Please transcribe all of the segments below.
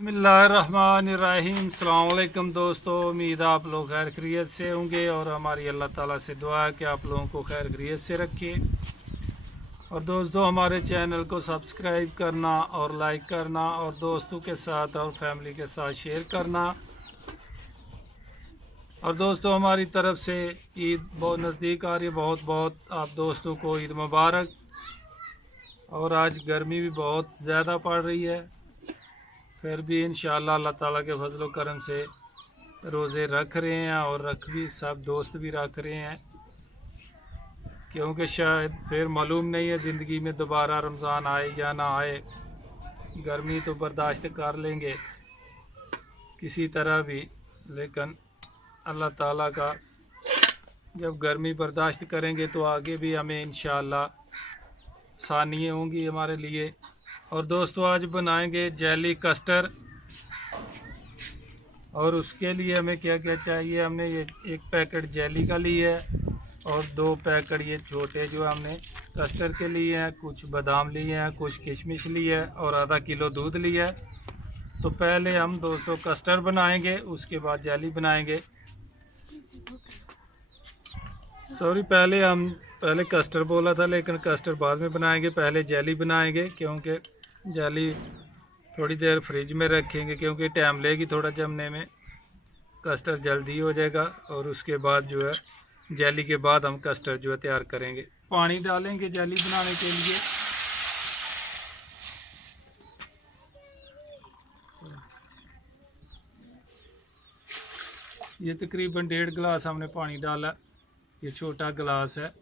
बिस्मिल्लाहिर्रहमानिर्रहीम। अस्सलाम वालेकुम दोस्तों, उम्मीद आप लोग खैर खैरियत से होंगे और हमारी अल्लाह ताला से दुआ है कि आप लोगों को खैर खैरियत से रखे। और दोस्तों, हमारे चैनल को सब्सक्राइब करना और लाइक करना और दोस्तों के साथ और फैमिली के साथ शेयर करना। और दोस्तों, हमारी तरफ से ईद बहुत नज़दीक आ रही है, बहुत बहुत आप दोस्तों को ईद मुबारक। और आज गर्मी भी बहुत ज़्यादा पड़ रही है, फिर भी इंशाअल्लाह अल्लाह ताला के फजल करम से रोज़े रख रहे हैं और रख भी सब दोस्त भी रख रहे हैं, क्योंकि शायद फिर मालूम नहीं है ज़िंदगी में दोबारा रमज़ान आए या ना आए। गर्मी तो बर्दाश्त कर लेंगे किसी तरह भी, लेकिन अल्लाह ताला का जब गर्मी बर्दाश्त करेंगे तो आगे भी हमें इंशाअल्लाह आसानियाँ होंगी हमारे लिए। और दोस्तों, आज बनाएंगे जेली कस्टर्ड। और उसके लिए हमें क्या क्या चाहिए, हमने ये एक पैकेट जेली का लिया है और 2 पैकेट ये छोटे जो हमने कस्टर्ड के लिए हैं, कुछ बादाम लिए हैं, कुछ किशमिश लिए है और आधा किलो दूध लिया है। तो पहले हम दोस्तों कस्टर्ड बनाएंगे, उसके बाद जेली बनाएंगे। सॉरी, पहले कस्टर्ड बोला था, लेकिन कस्टर्ड बाद में बनाएंगे, पहले जेली बनाएंगे, क्योंकि जेली थोड़ी देर फ्रिज में रखेंगे क्योंकि टाइम लेगी थोड़ा जमने में। कस्टर्ड जल्दी हो जाएगा और उसके बाद जो है जेली के बाद हम कस्टर्ड जो है तैयार करेंगे। पानी डालेंगे जेली बनाने के लिए। ये तकरीबन 1.5 गिलास हमने पानी डाला, ये छोटा गिलास है।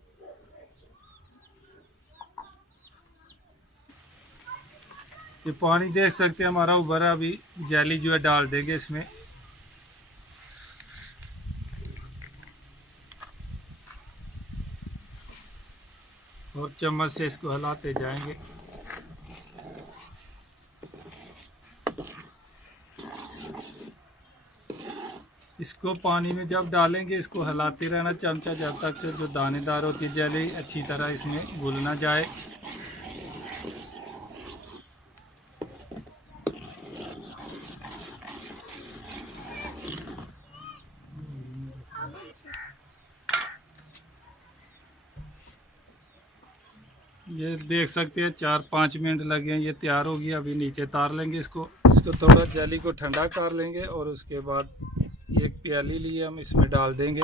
ये पानी देख सकते हैं हमारा उबला, अभी जेली जो है डाल देंगे इसमें। और चम्मच से इसको हिलाते जाएंगे। इसको पानी में जब डालेंगे इसको हिलाते रहना चमचा, जब तक जो दानेदार होती है जेली अच्छी तरह इसमें घुल ना जाए। ये देख सकते हैं 4-5 मिनट लगे हैं, ये तैयार हो गया। अभी नीचे तार लेंगे इसको थोड़ा जेली को ठंडा कर लेंगे और उसके बाद एक प्याली लिए हम इसमें डाल देंगे।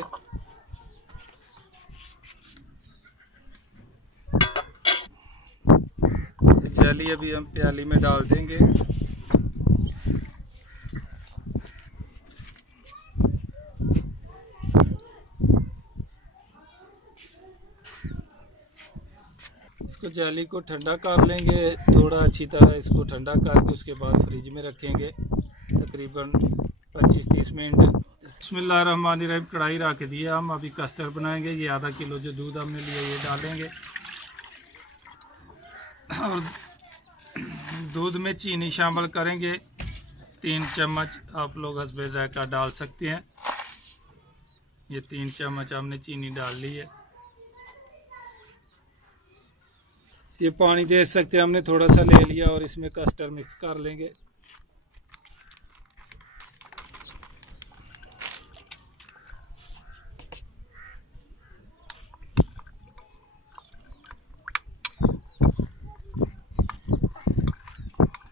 जेली अभी हम प्याली में डाल देंगे। इसको जेली को ठंडा कर लेंगे थोड़ा अच्छी तरह, इसको ठंडा करके उसके बाद फ्रिज में रखेंगे तकरीबन 25-30 मिनट। बिस्मिल्लाहिर्रहमानिर्रहीम। कढ़ाई रख दिया, हम अभी कस्टर्ड बनाएंगे। ये आधा किलो जो दूध हमने लिया ये डालेंगे और दूध में चीनी शामिल करेंगे। 3 चम्मच आप लोग हस्बे जायका डाल सकते हैं। ये 3 चम्मच हमने चीनी डाल ली है। ये पानी देख सकते हैं हमने थोड़ा सा ले लिया और इसमें कस्टर्ड मिक्स कर लेंगे।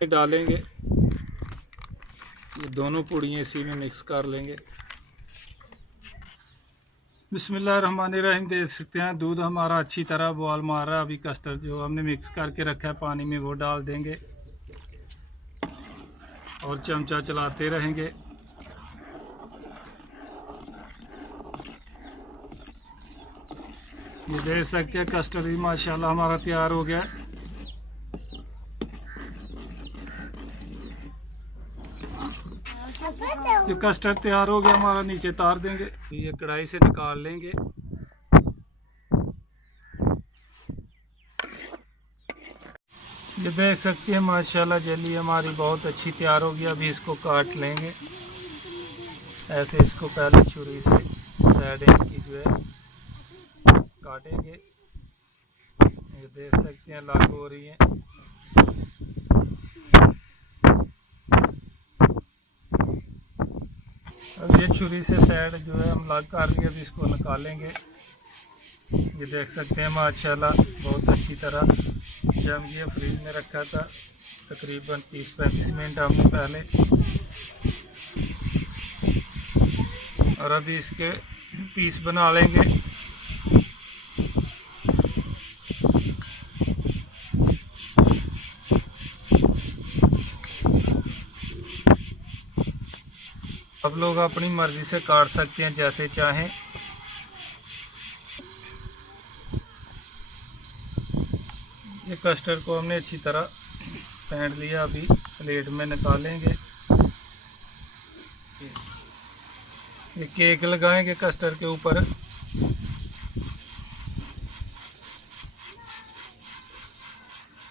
डालेंगे ये दोनों पुड़ियाँ इसी में मिक्स कर लेंगे। बिस्मिल्लाहिर्रहमानिर्रहीम। देख सकते हैं दूध हमारा अच्छी तरह बॉयल मार रहा है। अभी कस्टर्ड जो हमने मिक्स करके रखा है पानी में वो डाल देंगे और चमचा चलाते रहेंगे। ये देख सकते हैं कस्टर्ड भी माशाल्लाह हमारा तैयार हो गया। ये कस्टर्ड तैयार हो गया हमारा, नीचे तार देंगे। ये कढ़ाई से निकाल लेंगे। ये देख सकते हैं माशाल्लाह जेली हमारी बहुत अच्छी तैयार हो गई। अभी इसको काट लेंगे ऐसे, इसको पहले छुरी से साइड इसकी जो है काटेंगे। ये देख सकते हैं लागू हो रही है। अब ये छुरी से साइड जो है हम लग कर दिए, अभी इसको निकालेंगे। ये देख सकते हैं माशाल्लाह बहुत अच्छी तरह जम गया। फ्रीज में रखा था तकरीबन 30-35 मिनट हमने पहले, और अभी इसके पीस बना लेंगे। अब लोग अपनी मर्जी से काट सकते हैं जैसे चाहें। ये कस्टर्ड को हमने अच्छी तरह फेंट लिया, अभी प्लेट में निकालेंगे। ये केक लगाएंगे कस्टर्ड के ऊपर।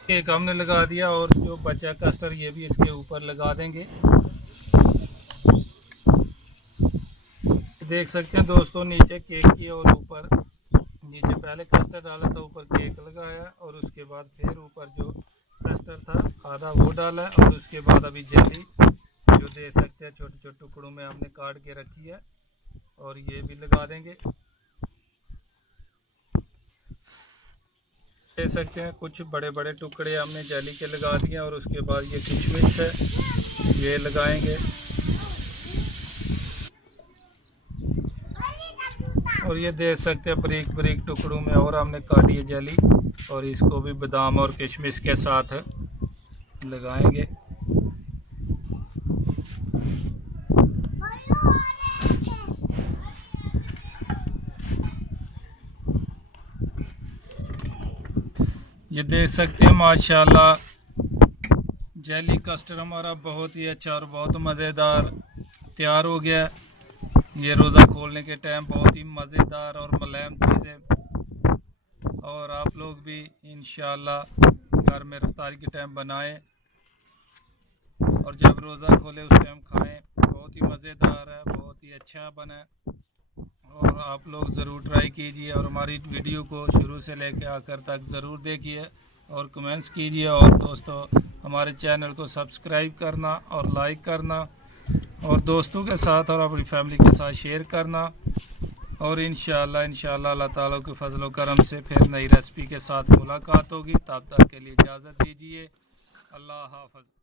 केक हमने लगा दिया और जो बचा कस्टर्ड ये भी इसके ऊपर लगा देंगे। देख सकते हैं दोस्तों नीचे केक की और ऊपर, नीचे पहले कस्टर्ड डाला था, ऊपर केक लगाया और उसके बाद फिर ऊपर जो कस्टर्ड था आधा वो डाला और उसके बाद अभी जेली जो दे सकते हैं छोटे छोटे टुकड़ों में हमने काट के रखी है और ये भी लगा देंगे। दे सकते हैं कुछ बड़े बड़े टुकड़े हमने जेली के लगा दिए और उसके बाद ये किशमिश है ये लगाएंगे और ये देख सकते हैं बारीक बारीक टुकड़ों में और हमने काटी है जेली और इसको भी बादाम और किशमिश के साथ लगाएंगे। ये देख सकते हैं माशाल्लाह जेली कस्टर्ड हमारा बहुत ही अच्छा और बहुत मज़ेदार तैयार हो गया। ये रोज़ा खोलने के टाइम बहुत ही मज़ेदार और मुलायम चीज़ है और आप लोग भी इंशाल्लाह घर में इफ्तारी के टाइम बनाएं और जब रोज़ा खोले उस टाइम खाएं। बहुत ही मज़ेदार है, बहुत ही अच्छा बना है और आप लोग ज़रूर ट्राई कीजिए और हमारी वीडियो को शुरू से लेकर आखिर तक ज़रूर देखिए और कमेंट्स कीजिए और दोस्तों हमारे चैनल को सब्सक्राइब करना और लाइक करना और दोस्तों के साथ और अपनी फैमिली के साथ शेयर करना और इंशाअल्लाह अल्लाह ताला के फजल व करम से फिर नई रेसिपी के साथ मुलाकात होगी। तब तक के लिए इजाज़त दीजिए। अल्लाह हाफ़िज़।